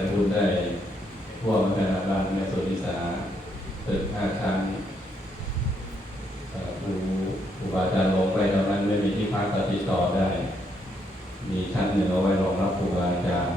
ายบุญได้ร่วมกันอาบานในสุนิสาตึก5 ชั้นครูบาอาจารย์ลงไปตอนนั้นไม่มีที่พักก็ติดต่อได้มีชั้นหนึ่งเอาไว้รองรับครูบาอาจารย์